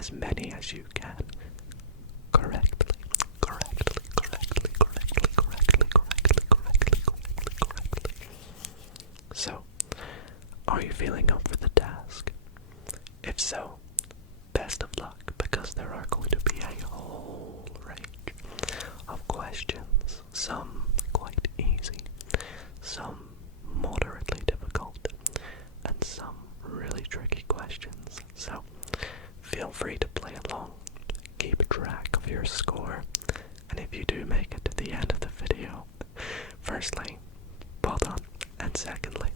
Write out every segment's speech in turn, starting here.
as many as you can correctly. So, are you feeling up for the task? If so, best of luck, because there are going to be a whole range of questions, some quite easy, some moderately difficult, and some really tricky questions. So, feel free to play along, keep track of your score, and if you do make it to the end of the video, firstly, well done, and secondly,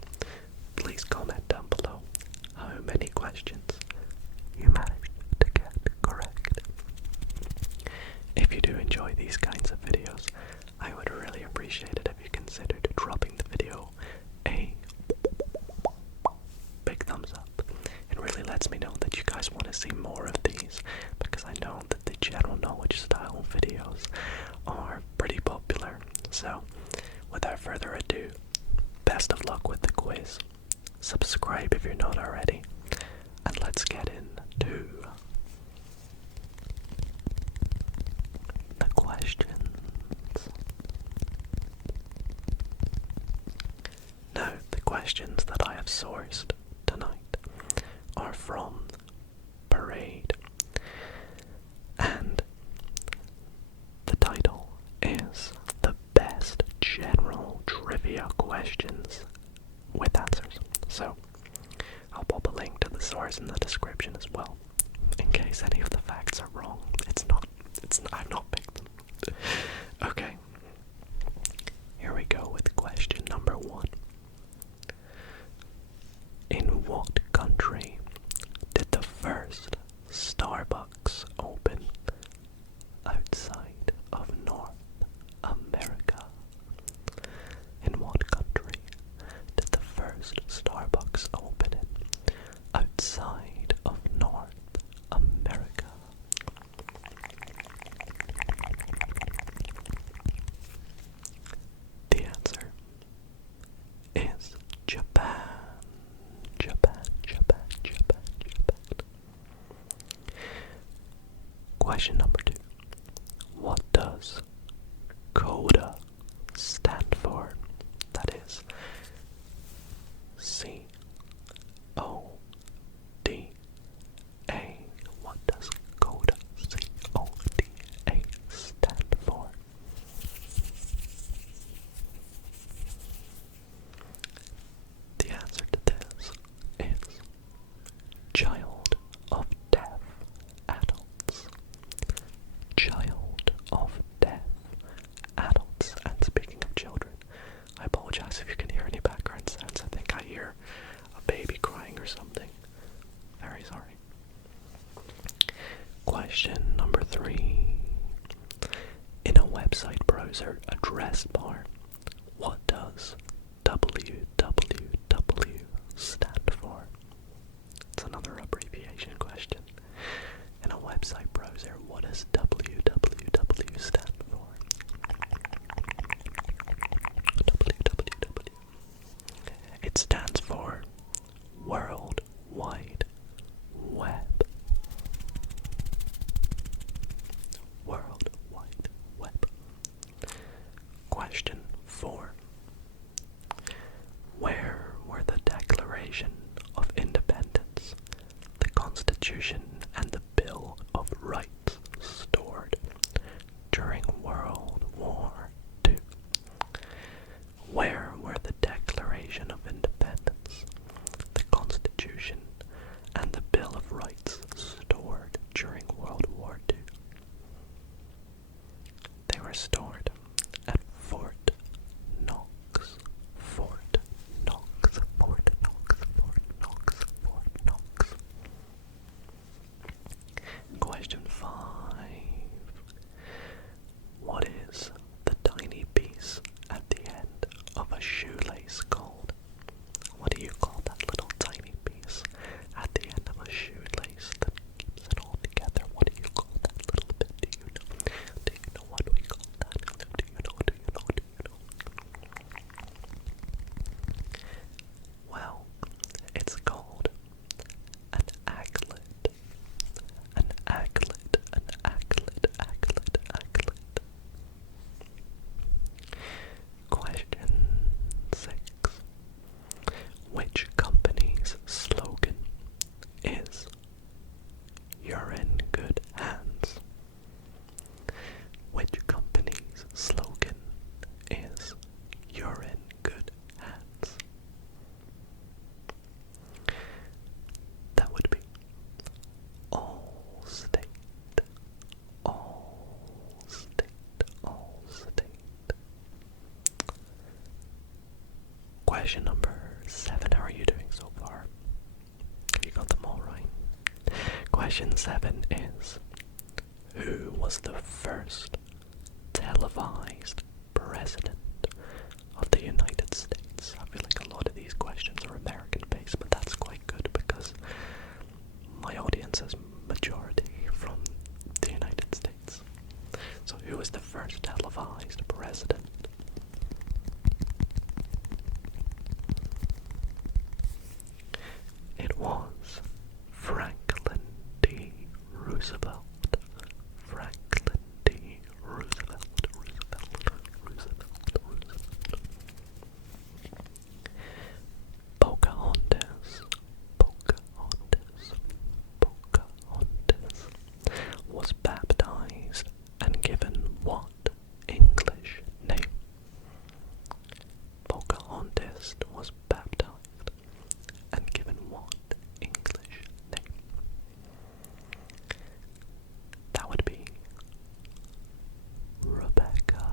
please comment down below how many questions you managed to get correct. If you do enjoy these kinds of videos, I would really appreciate it if you considered dropping the video a big thumbs up. It really lets me know that you guys want to see more of these, because I know that the general knowledge style videos are pretty popular. So, without further ado, best of luck with the quiz. Subscribe if you're not already, and let's get into the questions. Now, the questions that I have sourced tonight are from Parade, and the title is The Best General Trivia Questions with Answers. So, I'll pop a link to the source in the description as well, in case any of the facts are wrong. I've not picked them. Okay, here we go with question number 1. In what country did the first Starbucks open outside of North America? In what country did the first Starbucks open in outside of North America? The answer is Japan. Question number 2. What does CODA stand for? That is CODA. What does CODA, CODA, stand for? The answer to this is Child of Deaf Adults. Child of Deaf Adults. And speaking of children, I apologize if you can hear any background sounds. I think I hear a baby crying or something. Very sorry. Question number 3. In a website browser address bar, what does www stand for? It's another abbreviation question. In a website browser, what does www stand for? www. It stands for World Wide Web. World Wide Web. Question 4. Where were the Declaration of Independence, the Constitution, and the Bill of Rights stored during World War II? Where were the Declaration of Independence, the Constitution, and the Bill of Rights stored during World War II? They were stored at Fort Knox. Fort Knox. Fort Knox. Fort Knox. Fort Knox. Question 5. Question number 7. How are you doing so far? Have you got them all right? Question 7 is, who was the first televised president of the United States? I feel like a lot of these questions are American based, but that's quite good because my audience is majority from the United States. So who was the first televised president? It was Franklin D. Roosevelt. Franklin D. Roosevelt. Pocahontas was baptized and given what English name? Pocahontas was baptized and given what English name? That would be Rebecca.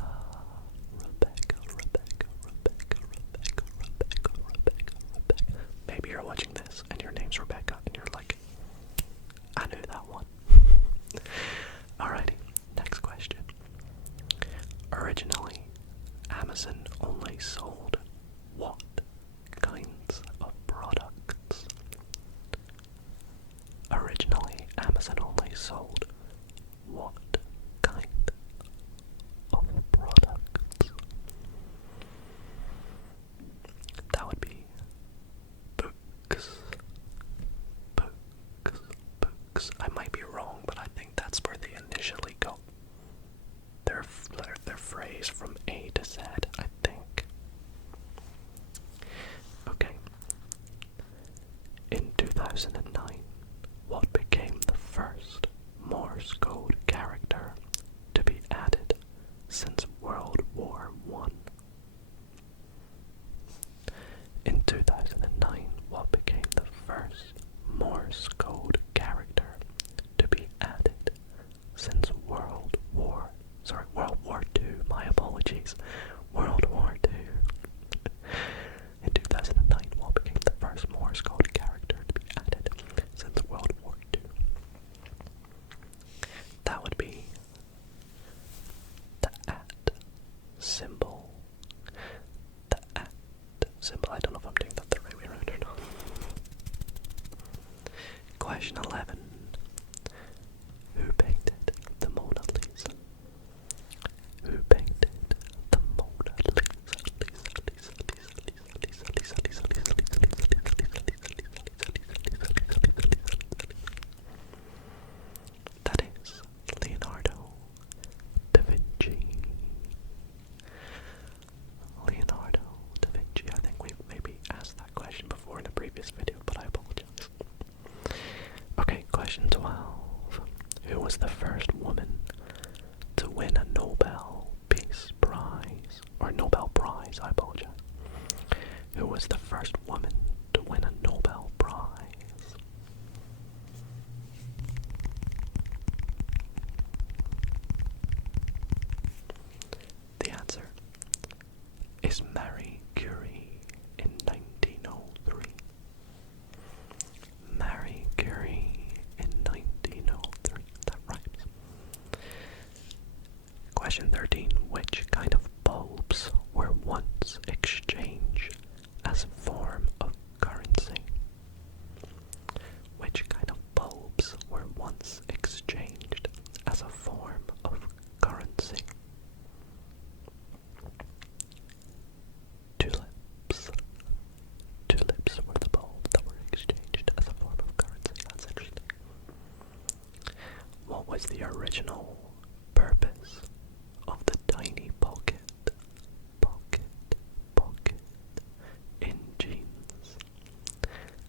Maybe you're watching this and your name's Rebecca and you're like, I knew that one. Alrighty, next question. Originally, Amazon only sold what kinds of products? Originally, Amazon only sold what kind of products? That would be books. I might be wrong, but I think that's where they initially got their phrase from A to Z, I think. Okay. In 2009, what became the first Morse code character to be added since World War I? In 2009, what became the first Morse code character to be added since World War II, my apologies, World War II. In 2009, what became the first Morse code character to be added since World War II? That would be the at symbol. The at symbol. I don't know if I'm doing that the right way around or not. Question 11. Who painted the Mona Lisa? Who painted the Mona That is Leonardo da Vinci. Leonardo da Vinci. I think we've maybe asked that question before in a previous video, but I apologize. Okay, question 12. Who was the first woman to win a Nobel Peace Prize? Or Nobel Prize, I apologize. Who was the first woman to win a Nobel Prize? The answer is Marie Curie in 1903. Marie Curie in 1903. That rhymes. Question 13. Which kind of bulbs were once exchanged as a form of currency? Which kind of bulbs were once exchanged as a form of currency? Tulips. Tulips were the bulbs that were exchanged as a form of currency. That's interesting. What was the original purpose of the tiny pocket in jeans?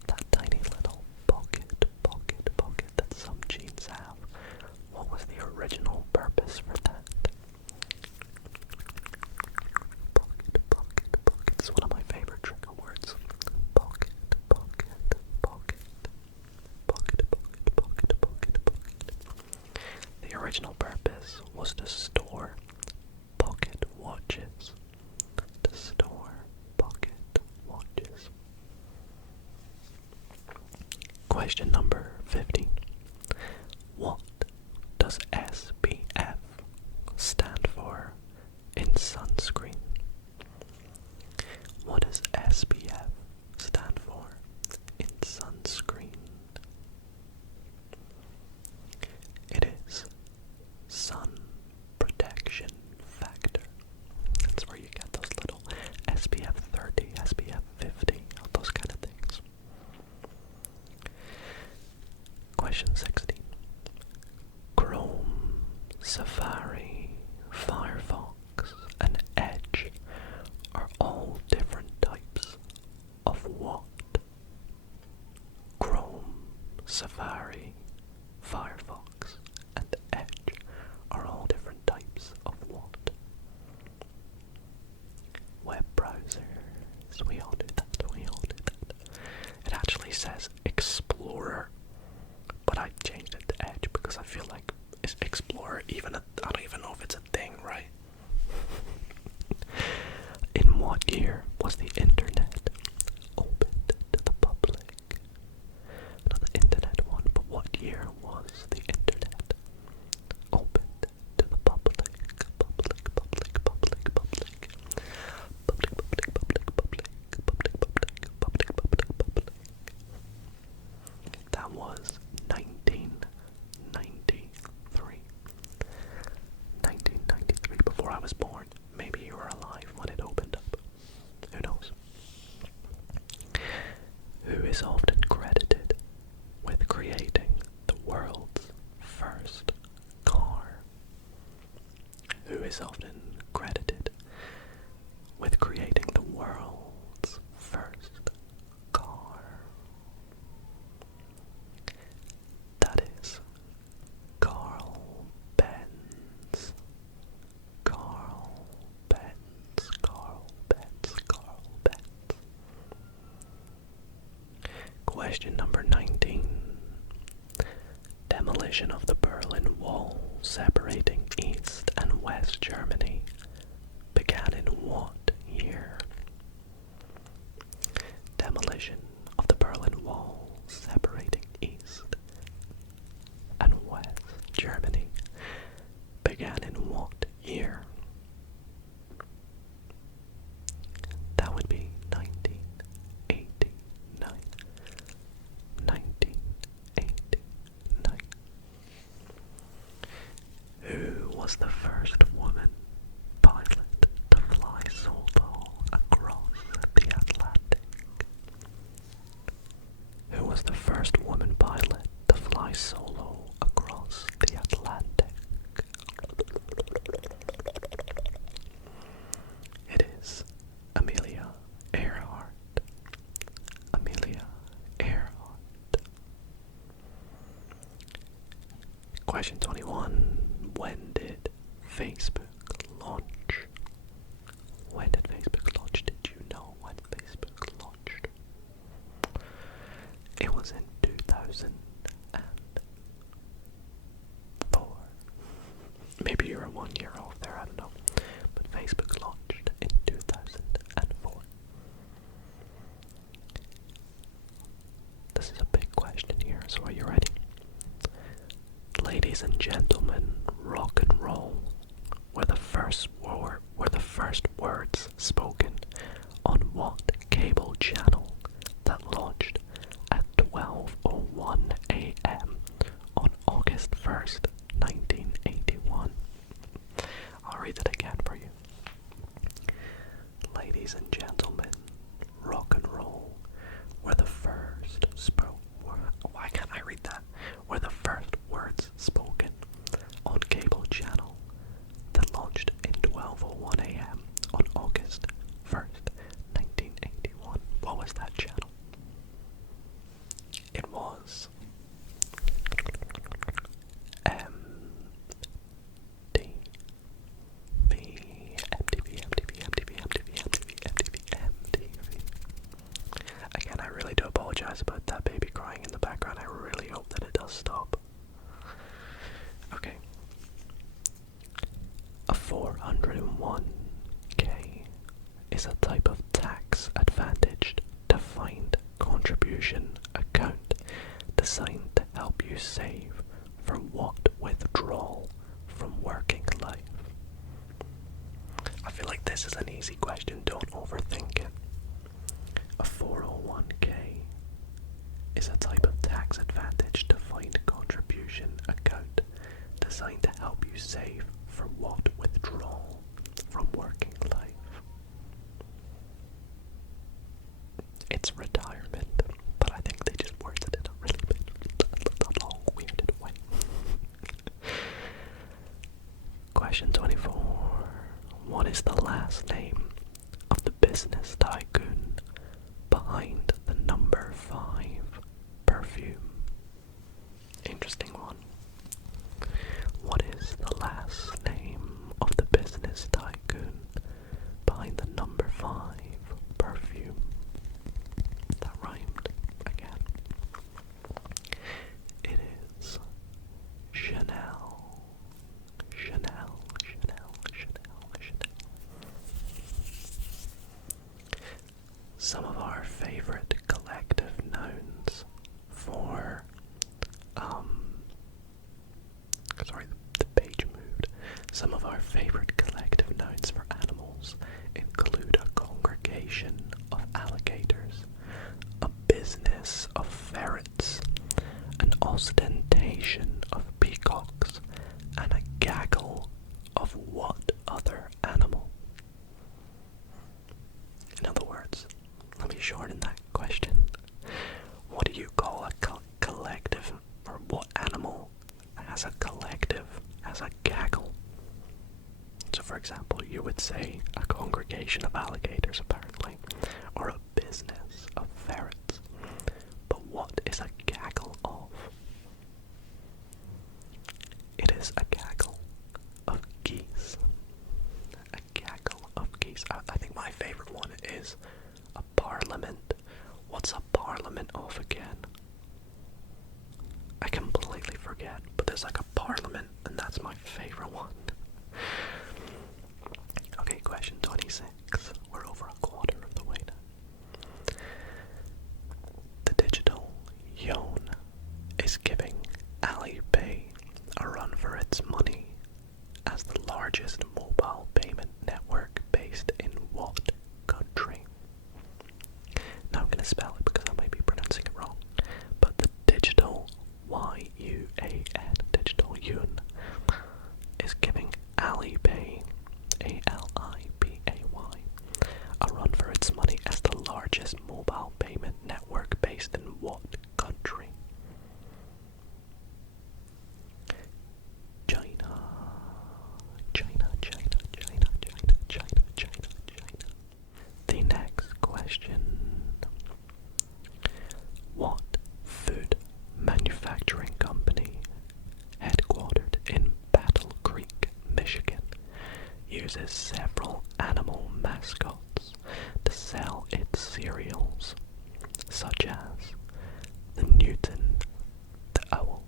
That tiny little pocket that some jeans have. What was the original purpose for that? Pocket. It's one of my favorite trigger words. Pocket. The original purpose was to store pocket watches. To store pocket watches. Question number 15. What does SPF stand for in sunscreen? What does SPF stand for in sunscreen? It is sun protection factor. That's where you get those little SPF 30, SPF 50, all those kind of things. Question 16. Chrome, Safari, Firefox, and Edge are all different types of what? Chrome, Safari, Firefox, and Edge are all different types of what? Web browsers. We all do that. We all do that. It actually says Explorer, but I changed it to Edge because I feel like is Explorer even a, I don't even know if it's a thing, right? In what year was the internet opened to the public? Not the internet one, but what year was the internet opened to the public? That was 1993. 1993, before I was born. Maybe you were alive when it opened up. Who knows? Who is often credited with creating the world's first car? Who is often credited with creating the world's first car? That is Carl Benz. Carl Benz. Carl Benz. Carl Benz. Question number 19. Demolition of the Berlin Wall separating East and West Germany began in what year? Demolition of the Berlin Wall separating East and West Germany began in what year? That would be 1989. 1989. Who was the first woman pilot to fly solo across the Atlantic? Who was the first woman pilot to fly solo across the Atlantic? It is Amelia Earhart. Amelia Earhart. Question 21. When did Facebook launch? When did Facebook launch? Did you know when Facebook launched? It was in 2004. Maybe you're 1 year off there, I don't know. But Facebook launched in 2004. This is a big question here, so are you ready? Ladies and gentlemen, rock and roll were the first words spoken on what cable channel that launched at 12:01 a.m. on August 1st, 1981. I'll read it again for you. Ladies and gentlemen, rock and roll were the first why can't I read that? Were the first words spoken on cable channel that launched in 12:01 a.m. on August 1st, 1981. What was that channel? It was Again, I really do apologize about that baby crying in the background. I really hope that it does stop. Okay. A 401k is a type of tax-advantaged defined contribution account you save for what withdrawal from working life? I feel like this is an easy question, don't overthink it. A 401k is a type of tax advantage defined contribution account designed to help you save for what withdrawal from working life? It's retirement, but I think they just worded it a really bit long, weirded way. Question 24. What is the last name of the business tycoon behind the number 5 perfume? Interesting one. What is the last name of the business tycoon behind the number 5 perfume? That rhymed again. It is Chanel. Chanel, Chanel, Chanel, Chanel. Some of our favorite collective nouns for sorry, the page moved. Some of our favorite collective nouns for animals include a congregation of alligators, a business of ferrets, an ostentation of peacocks, and a gaggle of what other animal? In other words, let me shorten that question. What do you call a collective, or what animal has a collective, has a gaggle? So for example, you would say a congregation of alligators apparently, or a business of ferrets. But what is a gaggle of? It is a gaggle of geese. A gaggle of geese. I think my favorite one is a parliament. What's a parliament of again? I completely forget, but there's like a parliament, and that's my favorite one. Okay, question 26. We're over a quarter of the way now. The digital yuan is giving Alipay a run for its money as the largest mobile payment network based in what country? Now I'm going to spell it because I might be pronouncing it wrong, but the digital Y-U-A-N, digital yuan, is giving Alipay, A-L-I-P-A-Y, a run for its money as the largest mobile payment network based in what country? China. China, China, China, China, China, China, China. The next question. What food manufacturing company, headquartered in Battle Creek, Michigan, uses several animal mascots to sell its cereals, such as the Newton, the owl,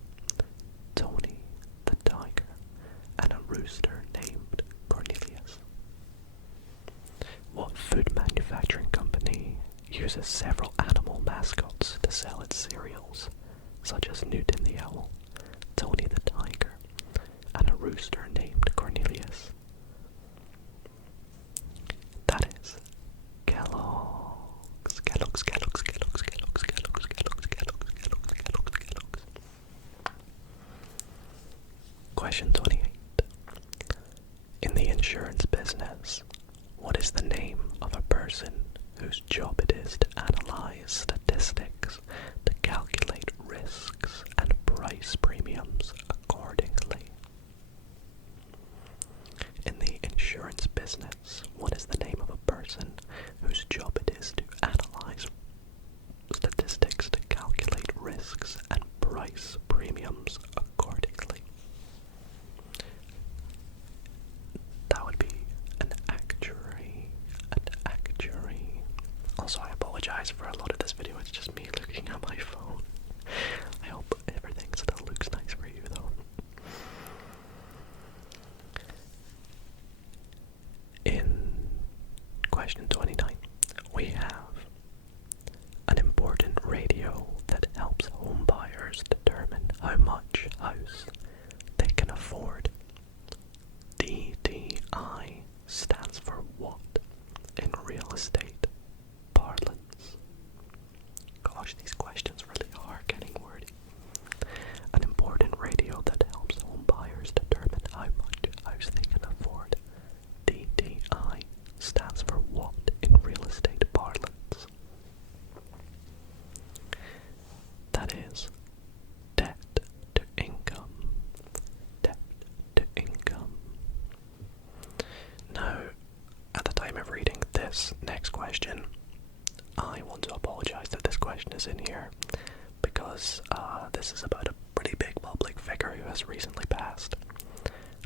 Tony, the tiger, and a rooster named Cornelius? What food manufacturing company uses several animal mascots to sell its cereals, such as Newton the owl, Tony the tiger, and a rooster named Cornelius? That is Kellogg's. Kellogg's, Kellogg's, Kellogg's, Kellogg's, Kellogg's, Kellogg's, Kellogg's, Kellogg's, Kellogg's, Kellogg's. Question 28. In the insurance business, what is the name of a person whose job it is to analyze statistics to calculate risks and price premiums accordingly? In the insurance business, what is the name of a person whose job it is to analyze statistics to calculate risks and price premiums accordingly? That would be an actuary. An actuary. Also, I apologize for a lot of this video. It's just me looking at my phone. I hope everything still looks nice how much house they can afford. DTI stands for what in real estate parlance? Gosh, these questions really are getting wordy. An important radio that helps home buyers determine how much house they can afford. DTI stands for what in real estate parlance? That is debt to income. Debt to income. Now, at the time of reading this next question, I want to apologise that this question is in here because this is about a pretty big public figure who has recently passed.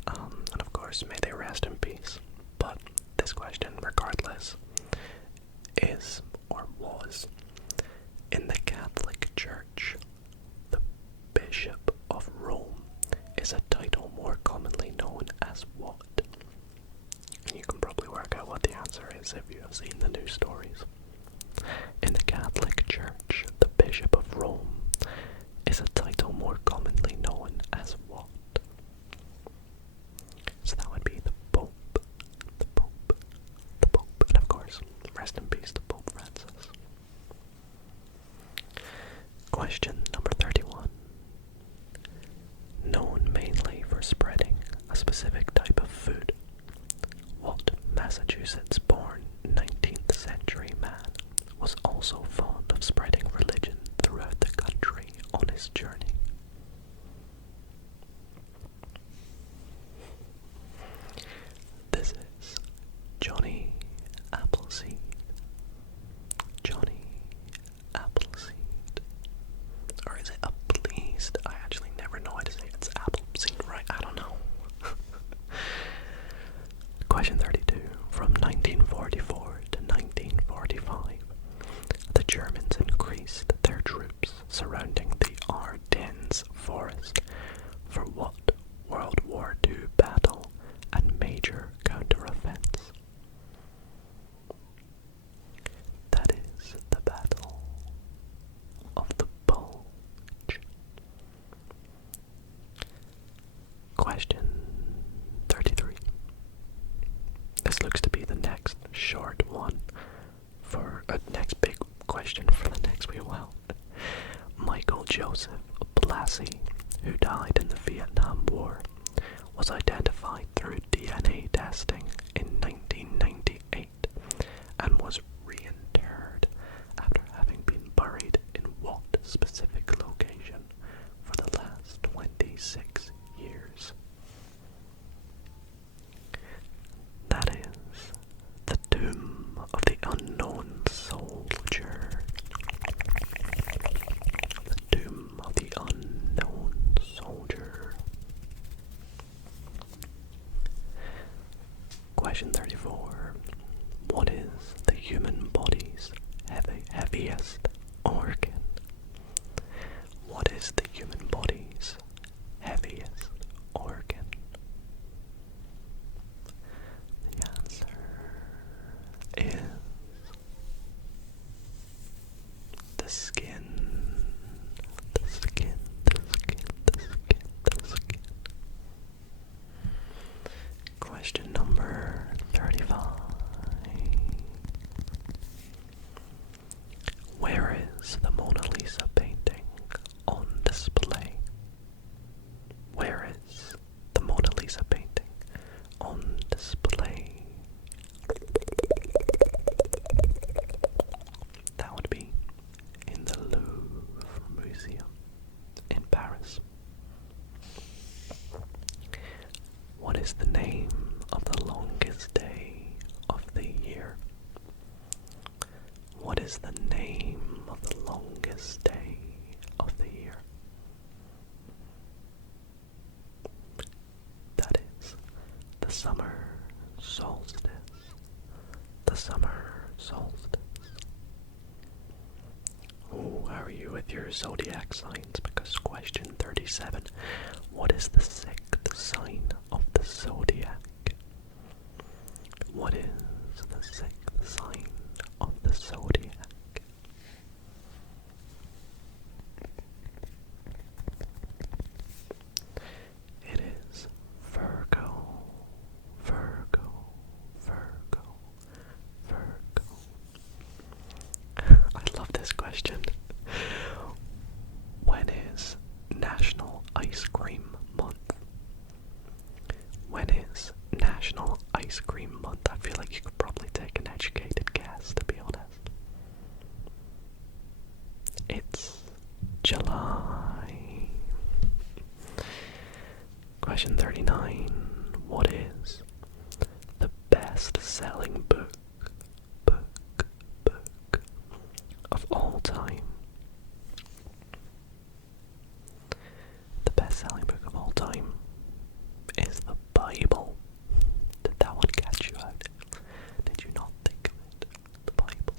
And of course, may they rest in peace. But this question, regardless, is or was: in the Catholic Church, the Bishop of Rome is a title more commonly known as what? And you can probably work out what the answer is if you have seen the news stories. In the Catholic Church, the Bishop of Rome is a title more commonly known as what? So that would be the Pope, the Pope, the Pope, and of course, rest in peace to Pope Francis. Question number 31. Known mainly for spreading a specific type of food, what Massachusetts-born 19th century man was also fond of spreading religion throughout the country on his journey? This is Johnny Appleseed. Johnny Appleseed. Or is it Appleseed? I actually never know how to say it. It's Appleseed, right? I don't know. Question 32. From 1944 to 1945, the Germans increased their troops surrounding the Ardennes forest for what World War II battle and major counter-offense? That is the Battle of the Bulge. Question 33. This looks to be the next short one for next big question for the next wee while. Michael Joseph Blassie, who died in the Vietnam War, was identified through DNA testing in 1998 and was reinterred after having been buried in what specific location for the last 26 years? That is the tomb of the unknown soldier. The tomb of the unknown soldier. Question 34. What is the human body's heaviest organ? What is the human body's heaviest organ? The answer is the skin. The skin, the skin, the skin, the skin. Question number 35. Where is the Mona Lisa painting on display? Where is the Mona Lisa painting on display? That would be in the Louvre Museum in Paris. What is the name of the longest day of the year? What is the name of the longest day of the year? That is the summer solstice. The summer solstice. Oh, how are you with your zodiac signs? Because question 37, what is the sixth sign of the zodiac? What is the sixth sign of the zodiac? Question 39. What is the best-selling book of all time? The best-selling book of all time is the Bible. Did that one catch you out? Did you not think of it? The Bible.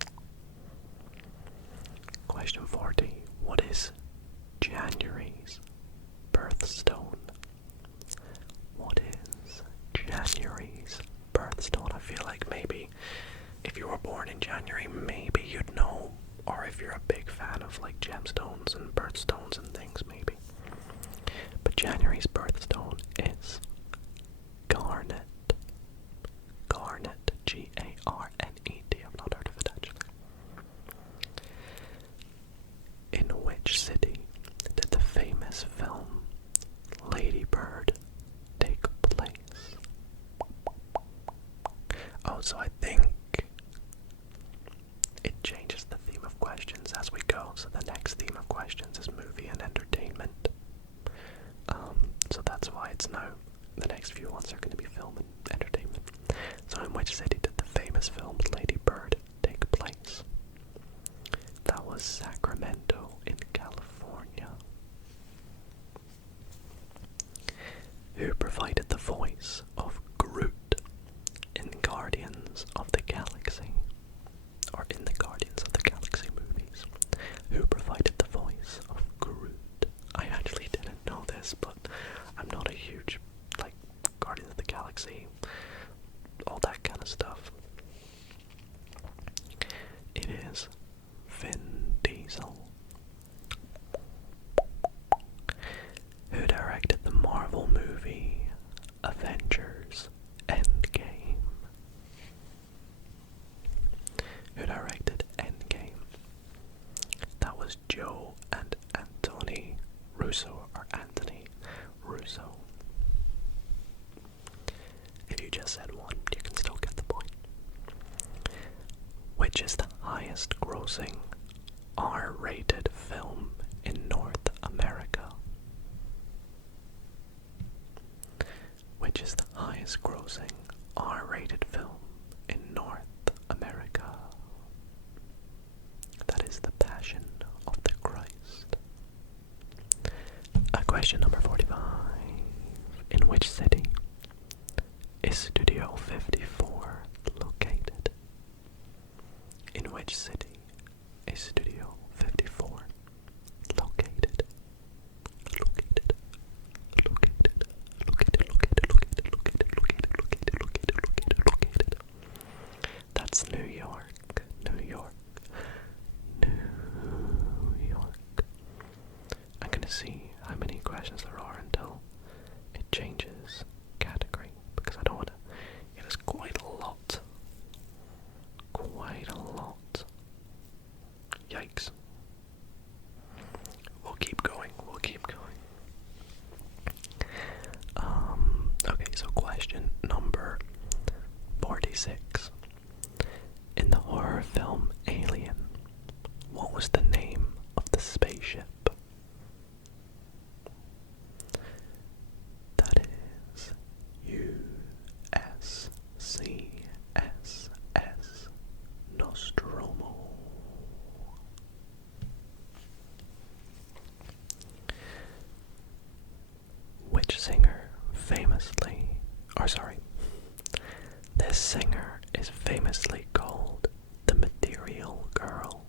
Question 40. What is January's birthstone? What is January's birthstone? I feel like maybe if you were born in January, maybe you'd know. Or if you're a big fan of like gemstones and birthstones and things, maybe. But January's birthstone is garnet. Garnet. G-A-R-N-E-T. I've not heard of it actually. In which city did the famous film Lady Bird take place? Oh, so I think it changes the theme of questions as we go. So the next theme of questions is movie and entertainment. So that's why it's now the next few ones are going to be film and entertainment. So in which city did the famous film Lady Bird take place? That was Sacramento in California. Who provided the voice of Groot in Guardians of the Galaxy? Or in the Guardians of the Galaxy movies? Who provided the voice of Groot? I actually didn't know this, but I'm not a huge, like, Guardians of the Galaxy, all that kind of stuff. It is Vin Diesel. Who directed the Marvel movie Avengers Endgame? Who directed Endgame? That was Joe and Anthony Russo, or Anthony Russo. If you just said one, you can still get the point. Which is the highest grossing R-rated film in North America? Which is the highest grossing R-rated film in North America? That is The Passion of the Christ. Question number 45. In which city is Studio 54 located? In which city is Studio 54 located? That's New York, New York, New York. I'm gonna see how many questions there are until it changes category, because I don't want to. It is quite a lot. Quite a lot. Yikes. We'll keep going. We'll keep going. Okay, so question number 46. In the horror film Alien, what was the name of the spaceship? That is USCSS Nostromo. Which singer this singer is famously called the Material Girl.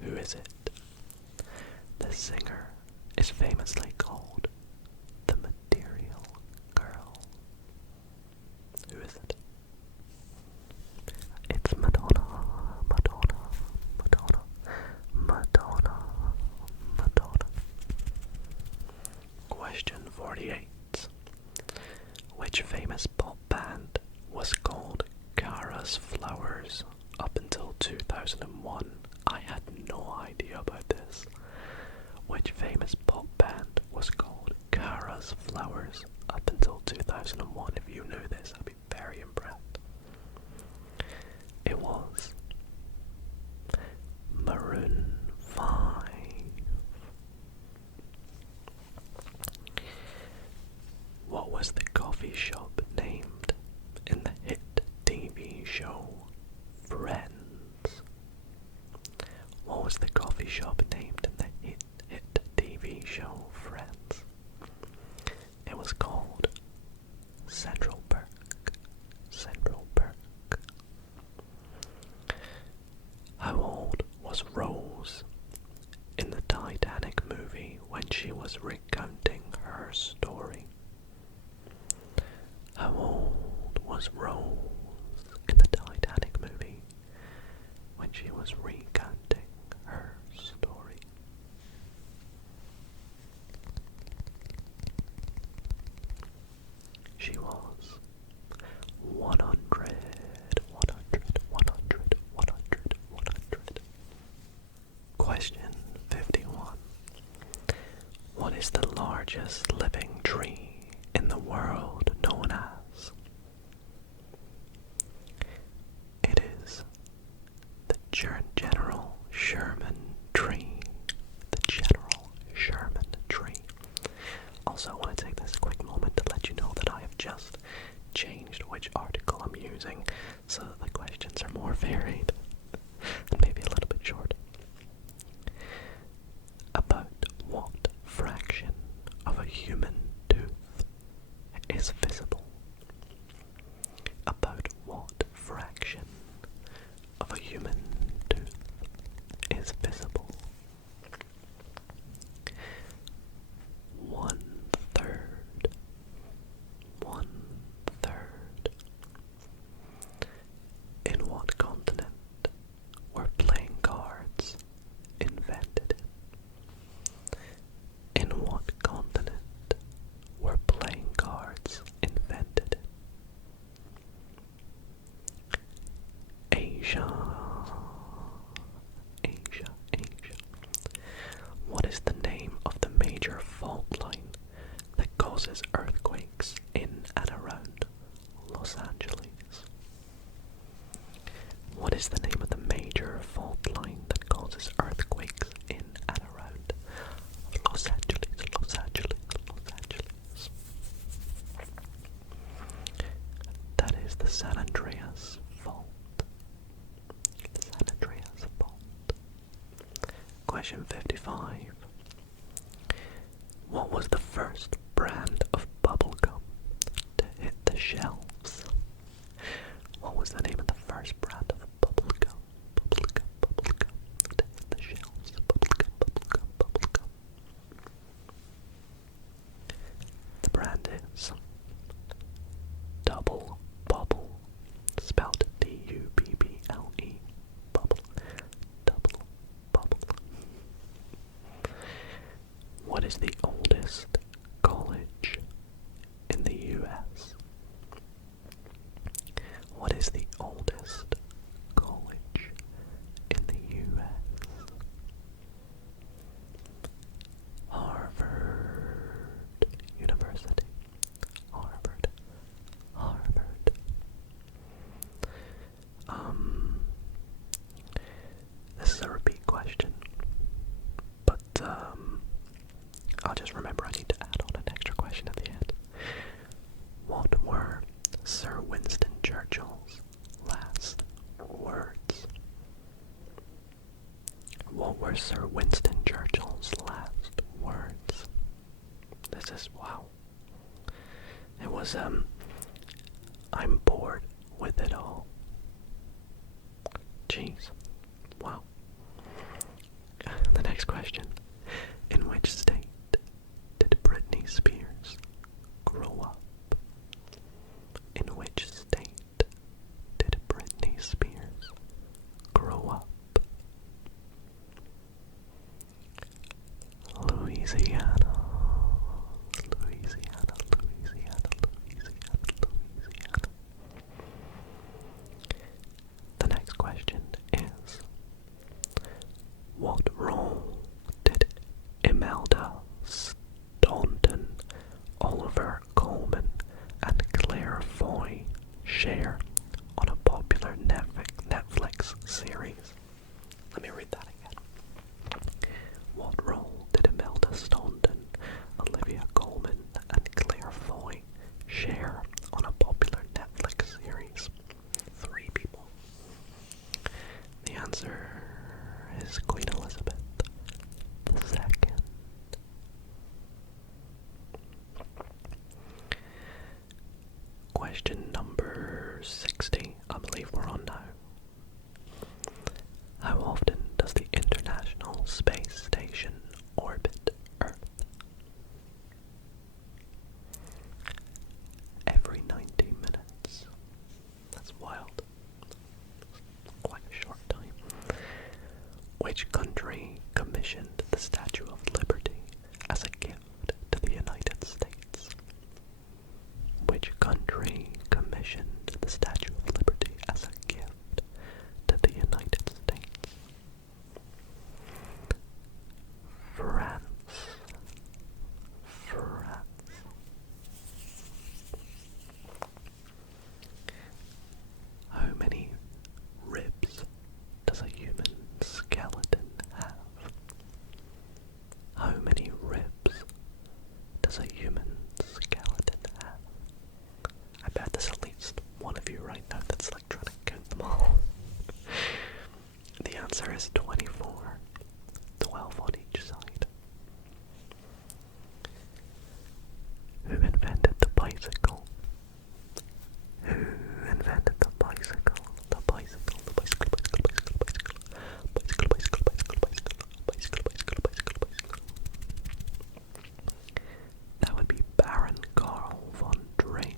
Who is it? This singer is famously called the Material Girl. Who is it? It's Madonna, Madonna, Madonna, Madonna, Madonna. Question 48. Which famous pop band was called Cara's Flowers up until 2001? I had no idea about this. Which famous pop band was called Cara's Flowers up until 2001? If you knew this, I'd be very impressed. It was Maroon 5. her story. How old was Rose in the Titanic movie when she was recounting her story? She was 100. Question 51. What is the largest living tree in the world known as? It is the General Sherman tree. The General Sherman tree. Also, I want to take this quick moment to let you know that I have just changed which article I'm using so that the questions are more varied and maybe a little bit short. About what fraction of a human tooth is visible? About what fraction of a human tooth is visible? 1/3. 1/3. In what continent were playing cards invented? In what continent were playing cards invented? Asia. Asia. What is the name of the major fault line that causes earthquakes in and around Los Angeles? What is the name of the major fault line that causes earthquakes in and around Los Angeles? Los Angeles. That is the San Andreas Fault. San Andreas Fault. Question 55. What was the first brand of bubblegum to hit the shelves? What was the name of the first brand of bubblegum? Bubblegum to hit the shelves. Bubblegum. The brand is Double Bubble, spelled D-U-B-B-L-E. Bubble. Double Bubble. What is the oldest college in the U.S.? What is the oldest college in the U.S.? Harvard University. Harvard. This is a repeat question, but I'll just remember I need to add on an extra question at the end. What were Sir Winston Churchill's last words? What were Sir Winston Churchill's last words? This is, wow. It was, I'm bored with it all. Jeez. Wow. The next question. In which state did Britney Spears grow up? In which state did Britney Spears grow up? Louisiana. The next question is, what role did Imelda Staunton, Oliver Coleman, and Claire Foy share on a popular Netflix series? Let me read that again. What role did Imelda Staunton, Olivia Colman, and Claire Foy share on a popular Netflix series? 3 people. The answer is Queen Elizabeth II. Question number does a human skeleton have? I bet there's at least one of you right now that's like trying to count them all. The answer is 24, 12 on each side. Who invented the bicycle? Who invented the bicycle? The bicycle, the bicycle, bicycle, bicycle, bicycle, bicycle, bicycle, bicycle, bicycle, bicycle, bicycle, bicycle. That would be Baron Karl von Drais.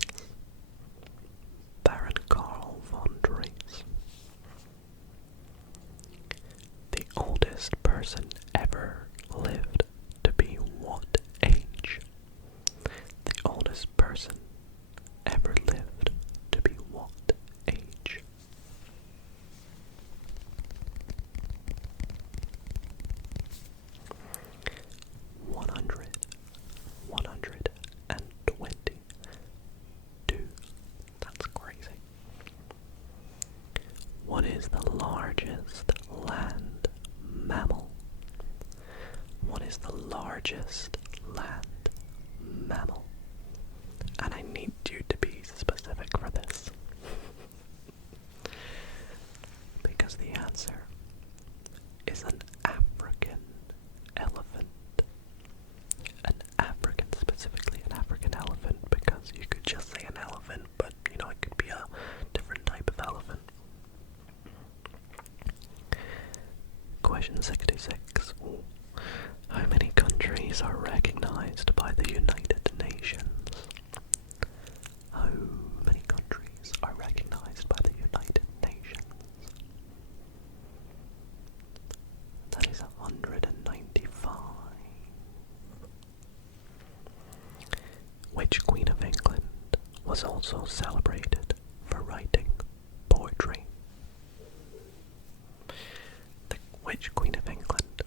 Baron Karl von Drais. The oldest person ever lived to be what age? The oldest person ever lived to be what age? One hundred and 22. That's crazy. What is the largest land mammal? What is the largest land mammal? And I need you to be specific for this. Because the answer is an African elephant. An African, specifically an African elephant, because you could just say an elephant, but you know, it could be a different type of elephant. Question 66. How many countries are recognized by the United Nations? How many countries are recognized by the United Nations? That is 195. Which Queen of England was also celebrated for writing poetry? Which Queen of England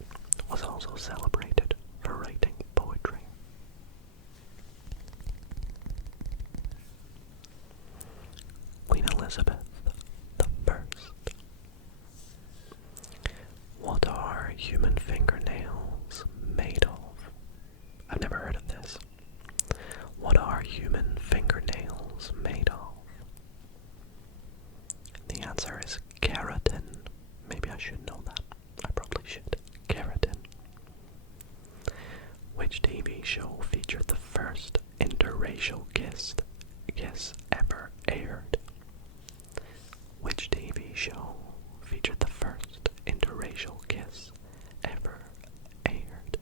was also celebrated for writing poetry? Queen Elizabeth the First. What are human fingernails made of? I've never heard of this. What are human fingernails made of? The answer is keratin. Maybe I should know that. I probably should. Keratin. Which TV show featured the first interracial kiss ever aired? Which TV show featured the first interracial kiss ever aired?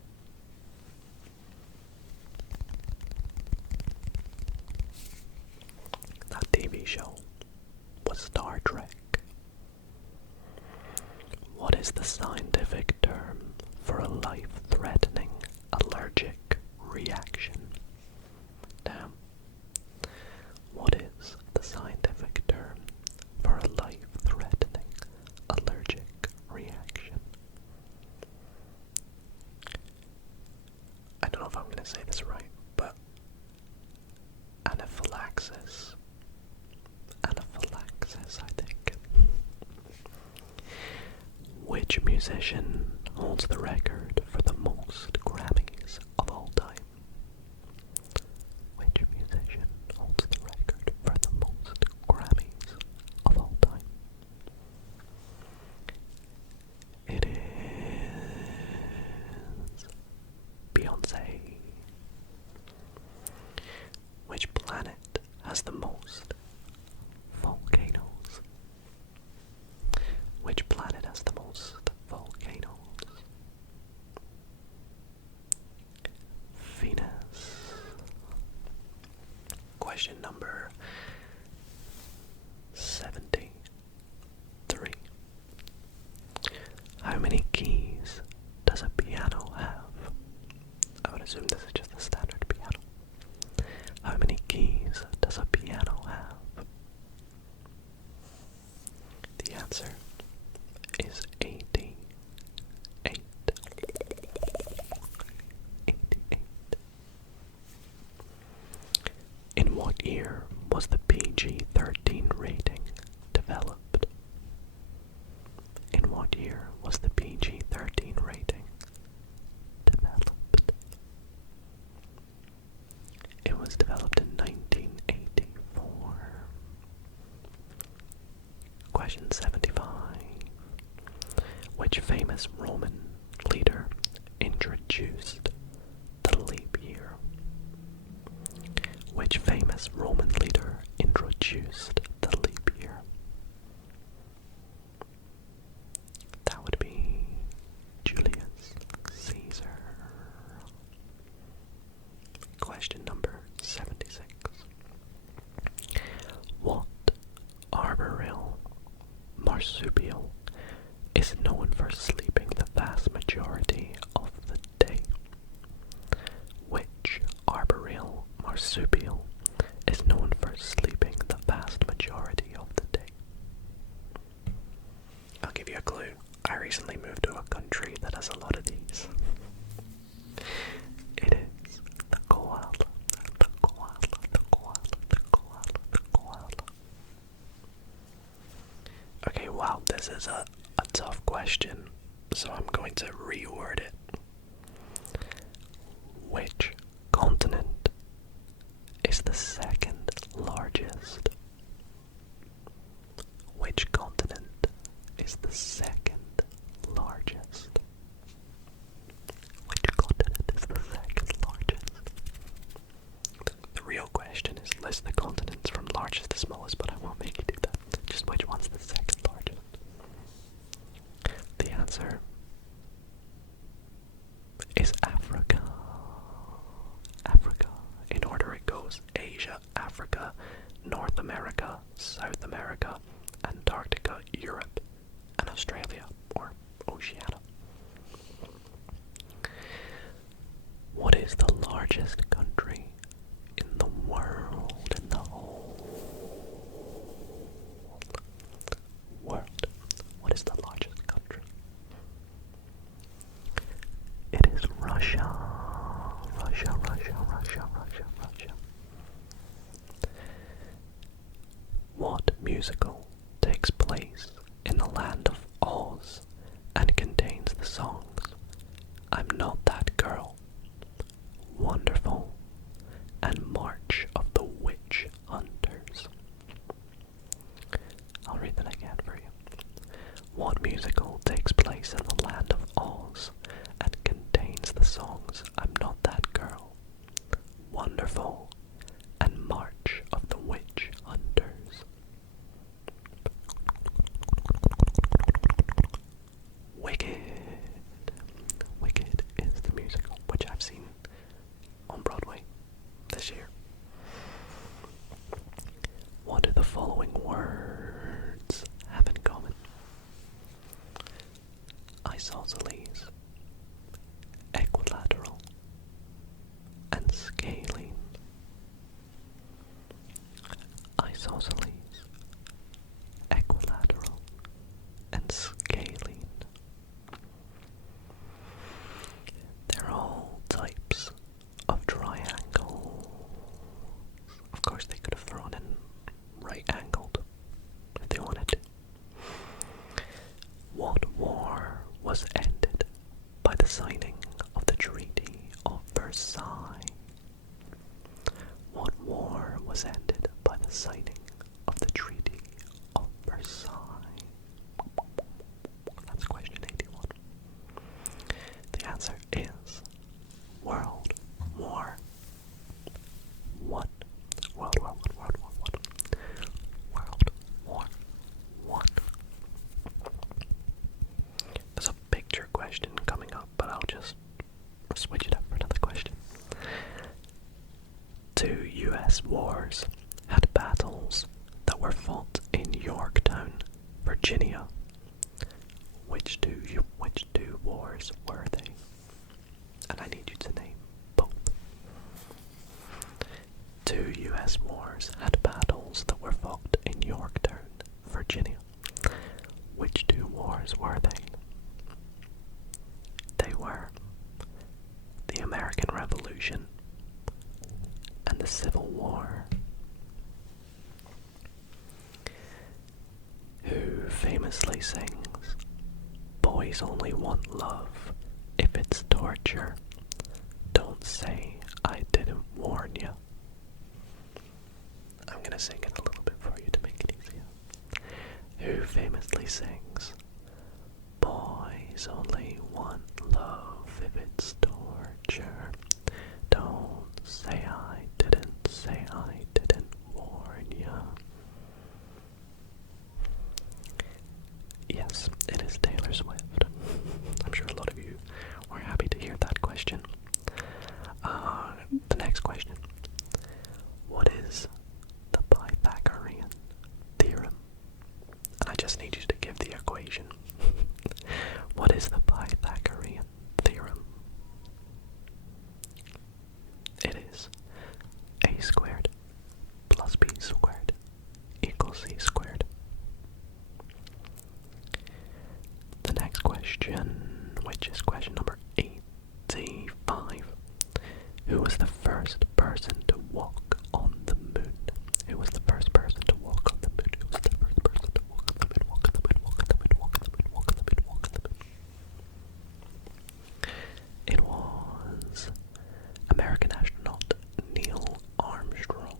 That TV show was Star Trek. What is the scientific term for a life-threatening allergic reaction? Damn. What is the scientific term for a life-threatening allergic reaction? I don't know if I'm going to say this right, but anaphylaxis. Anaphylaxis, I think. Which musician holds the record for the most Grammys of all time? Which musician holds the record for the most Grammys of all time? It is Beyonce. Which planet has the most volcanoes? Which planet has the most volcanoes? Venus. Question number 73. How many keys does a piano have? I would assume this is just a standard piano. How many keys does a piano have? The answer is 88. 88. In what year was the PG-13 rating developed? In what year was the PG-13 rating developed? was developed in 1984. Question 75. Which famous Roman leader introduced the leap year? Which famous Roman leader introduced the leap year? That would be Julius Caesar. Question number 76. What arboreal marsupial is known for sleeping the vast majority of the day? Which arboreal marsupial is known for sleeping the vast majority of the day? I'll give you a clue. I recently moved to a country that has a lot of these. It is the koala, the koala, the koala, the koala, the koala. Okay, wow, this is a tough question, so I'm going to reword it. Which continent is the second largest? Which continent is the second largest? Which continent is the second largest? The real question is list the continents from largest to smallest, but I won't make you do that. Just which one's the second largest? The answer is Africa. Africa. In order it goes Asia, Africa, North America, South America, Antarctica, Europe, and Australia, or Oceania. What is the largest country in the world? In the whole world. What is the largest country? It is Russia. Russia, Russia, Russia, Russia, Russia. What musical takes place in the land of Oz and contains the songs I'm Not That Girl, Wonderful, and March of the Witch Hunters? I'll read that again for you. What musical takes place in the land of Oz and contains the songs I'm Not That Girl, Wonderful, and March of the Witch Hunters? Wicked. Wicked is the musical, which I've seen on Broadway this year. What do the following words have in common? Isosceles, equilateral, and scalene. Isosceles, equilateral, and scalene. They're all types of triangles. Of course, they could have thrown in right-angled if they wanted to. What war was ended by the signing of the Treaty of Versailles? What war was ended by the signing of the Treaty of Versailles? That's question 81. The answer is World War One. World War One. World War One. World War One. There's a picture question coming up, but I'll just switch it up for another question. 2 U.S. wars had battles that were fought in Yorktown, Virginia. Which two wars were they? And I need you to name both. 2 U.S. wars had battles that were fought in Yorktown, Virginia. Which 2 wars were they? They were the American Revolution and the Civil War. Who famously sings, "Boys only want love if it's torture. Don't say I didn't warn ya." to sing it a little bit for you to make it easier. Who famously sings, "Boys only want love if it's torture. Don't say I didn't warn ya." Yes, it is Taylor Swift. I'm sure a lot of you were happy to hear that question. The next question. What is the Pythagorean theorem? And I just need you to give the equation. What is the Pythagorean theorem? It is a squared plus b squared equals c squared. The next question, which is question number 85. Who was the first person to walk on the moon? Who was the first person to walk on the moon? Who was the first person to walk on the moon? Walk on the moon, walk on the moon, walk on the moon, walk on the moon, walk on the moon. It was American astronaut Neil Armstrong.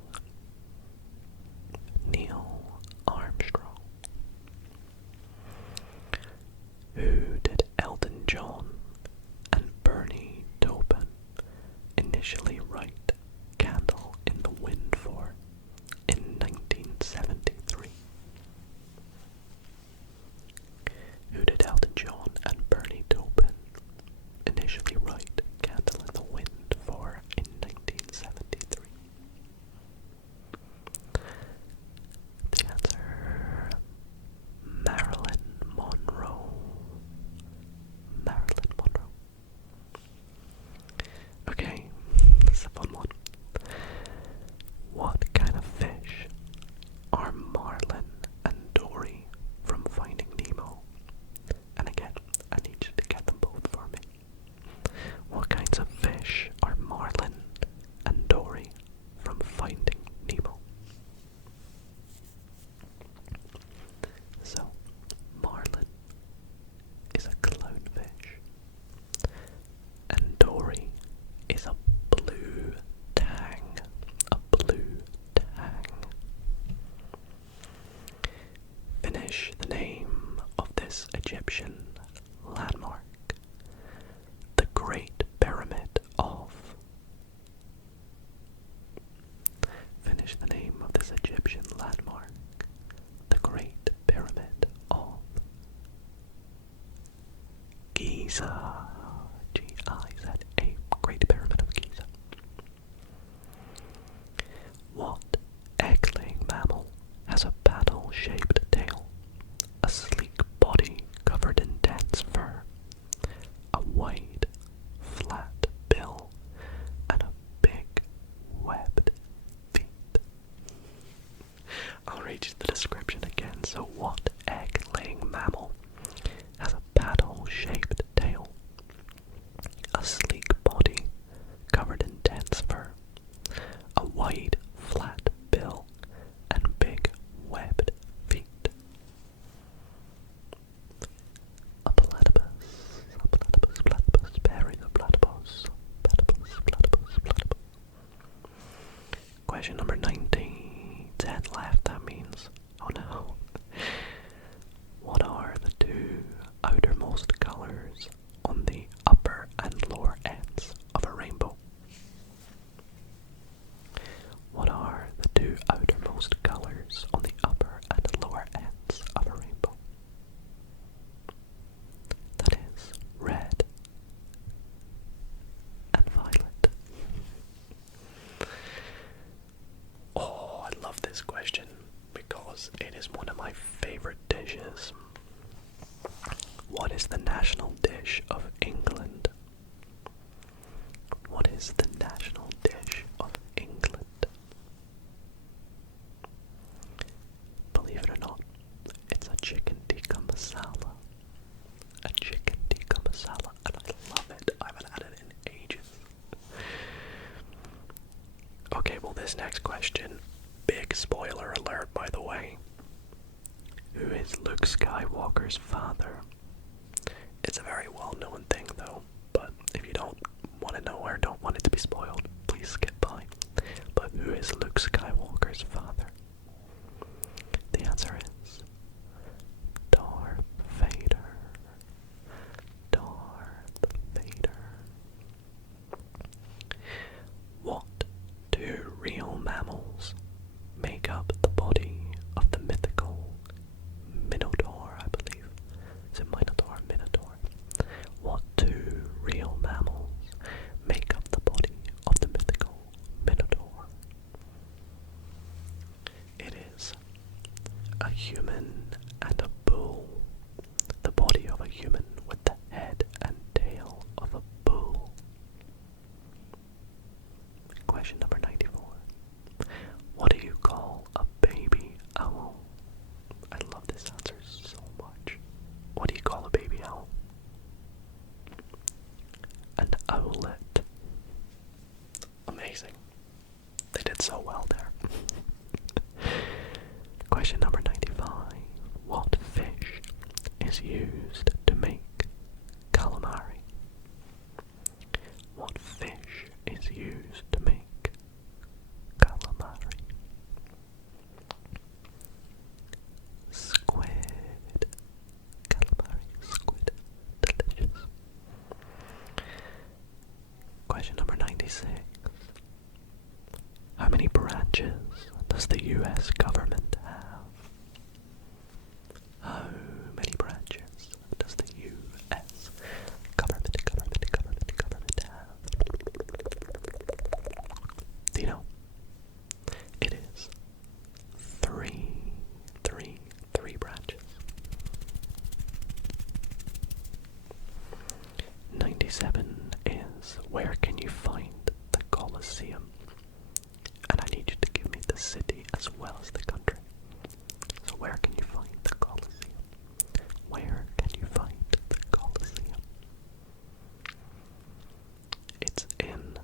Neil Armstrong. Who did Elton John and Bernie Taupin initially write "Candle in the Wind" for in 1973? Who did Elton John and Bernie Taupin initially write "Candle in the Wind" for in 1973? The answer, Marilyn Monroe. Marilyn Monroe. Okay, this is a fun one. What kind of fish are marlin and dory from Finding Nemo? And again, I need you to get them both for me. What kinds of fish are marlin and dory from Finding Nemo? So, marlin is a clownfish, and dory is a blue tang. A blue tang. Finish the name of this Egyptian landmark. The Great Pyramid of. Finish the name of this Egyptian landmark. The Great Pyramid of Giza. G-I-Z-A. Great Pyramid of Giza. What egg-laying mammal has a paddle-shaped tail, a sleek body covered in dense fur, a wide, flat bill, and a big, webbed feet? I'll read you the description again. So what egg-laying mammal has a paddle-shaped tail, a sleek body covered in dense fur, a wide, flat bill, and big, webbed feet? A platypus. A platypus, platypus, Perry the platypus. Platypus, platypus, platypus. Question number 90. 10 left, that means. Oh no. What are the two outermost colors on the upper and lower ends of a rainbow? What are the two outermost colors on the upper and lower ends of a rainbow? That is red and violet. Oh, I love this question because it is one of my favorite dishes. What is the national dish of England? What is the national dish of England? Believe it or not, it's a chicken tikka masala. A chicken tikka masala, and I love it. I haven't had it in ages. Okay, well, this next question, big spoiler alert, by the way. Who is Luke Skywalker's father? It's a very well-known thing, though, but if you don't want to know or don't want it to be spoiled, please skip by. But who is Luke Skywalker's father? human and a bull. The body of a human with the head and tail of a bull. Question number 94. What do you call a baby owl? I love this answer so much. What do you call a baby owl? An owlet. Amazing. They did so well there. Question number 95. What fish is used to make calamari? What fish is used to make calamari? Squid. Calamari. Squid. Delicious. Question number 96. How many branches does the US government have? How many branches does the US government have? Do you know? It is three branches. 97 is, where can you find the Colosseum? And I need you to give me the city as well as the country. So where can you find the Colosseum? Where can you find the Colosseum? It's in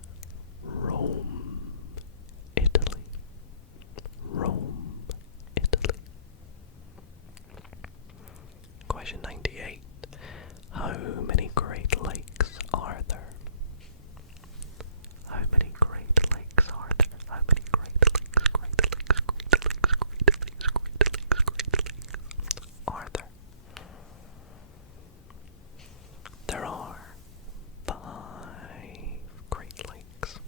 Rome, Italy. Rome, Italy. Question 98. How many Great Lakes are there? How many Great Lakes are there? How many Great Lakes are there? There are 5 Great Lakes.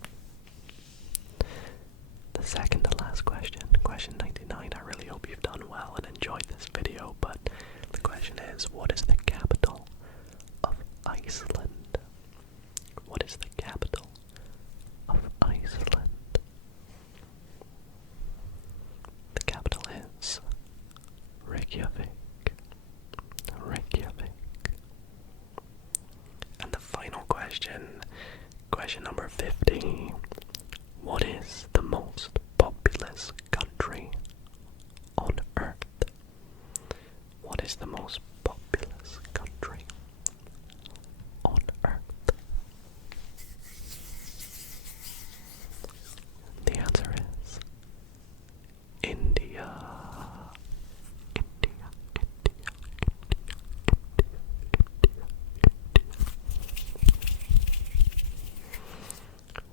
The second to last question, question 99. I really hope you've done well and enjoyed this video, but the question is, what is the capital of Iceland? What is the capital of Iceland? The capital is Reykjavik. Reykjavik. And the final question, question number 50. What is the most populous country on Earth? What is the most populous country on Earth? The answer is India.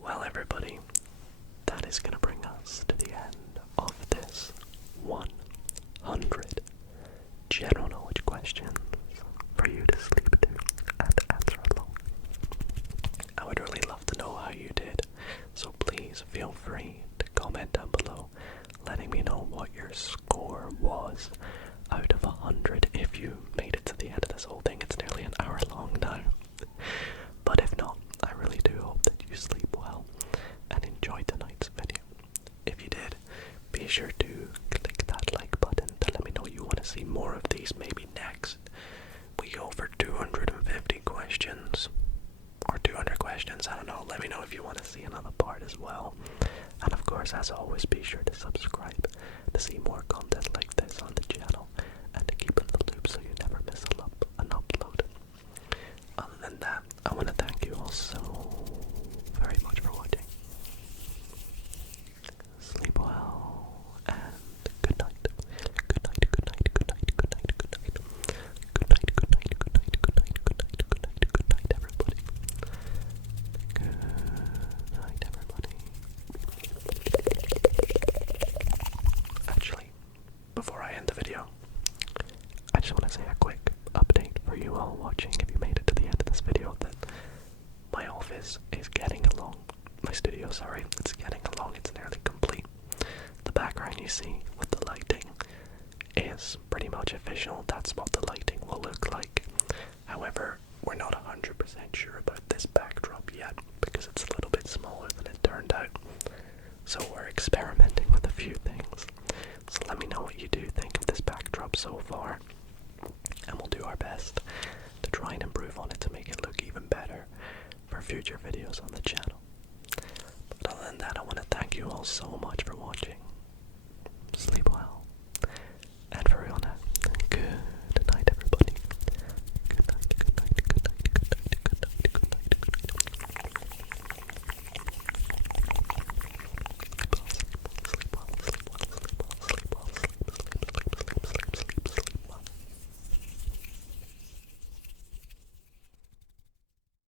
Well, everybody, that is going to bring us to the end of this 100 general knowledge questions for you to sleep to and answer along. I would really love to know how you did, so please feel free to comment down below letting me know what your score was out of 100 if you made it to the end of this whole thing. It's nearly an hour long now. But if not, I really do hope that you sleep well and enjoyed tonight's video. If you did, be sure to click that like button to let me know you want to see more of these. Maybe next we go for 250 questions or 200 questions. I don't know. Let me know if you want to see another part as well. And of course, as always, be sure to subscribe to see more content like this on the channel and to keep in the loop so you never miss an upload. Other than that, I want to thank you all so very much for watching. Sleep well and good night. Good night, good night, good night, good night, good night. Good night, good night, good night, good night, good night, good night, good night, everybody. Good night, everybody. Actually, before I end the video, I just want to say a quick update for you all watching, if you made it to the end of this video, that my office is getting along. My studio, sorry, it's getting along. It's nearly complete. The background you see with the lighting is pretty much official. That's what the lighting will look like. However, we're not 100% sure about this backdrop yet because it's a little bit smaller than it turned out. So we're experimenting with a few things. So let me know what you do think of this backdrop. up so far, and we'll do our best to try and improve on it to make it look even better for future videos on the channel. But other than that, I want to thank you all so much for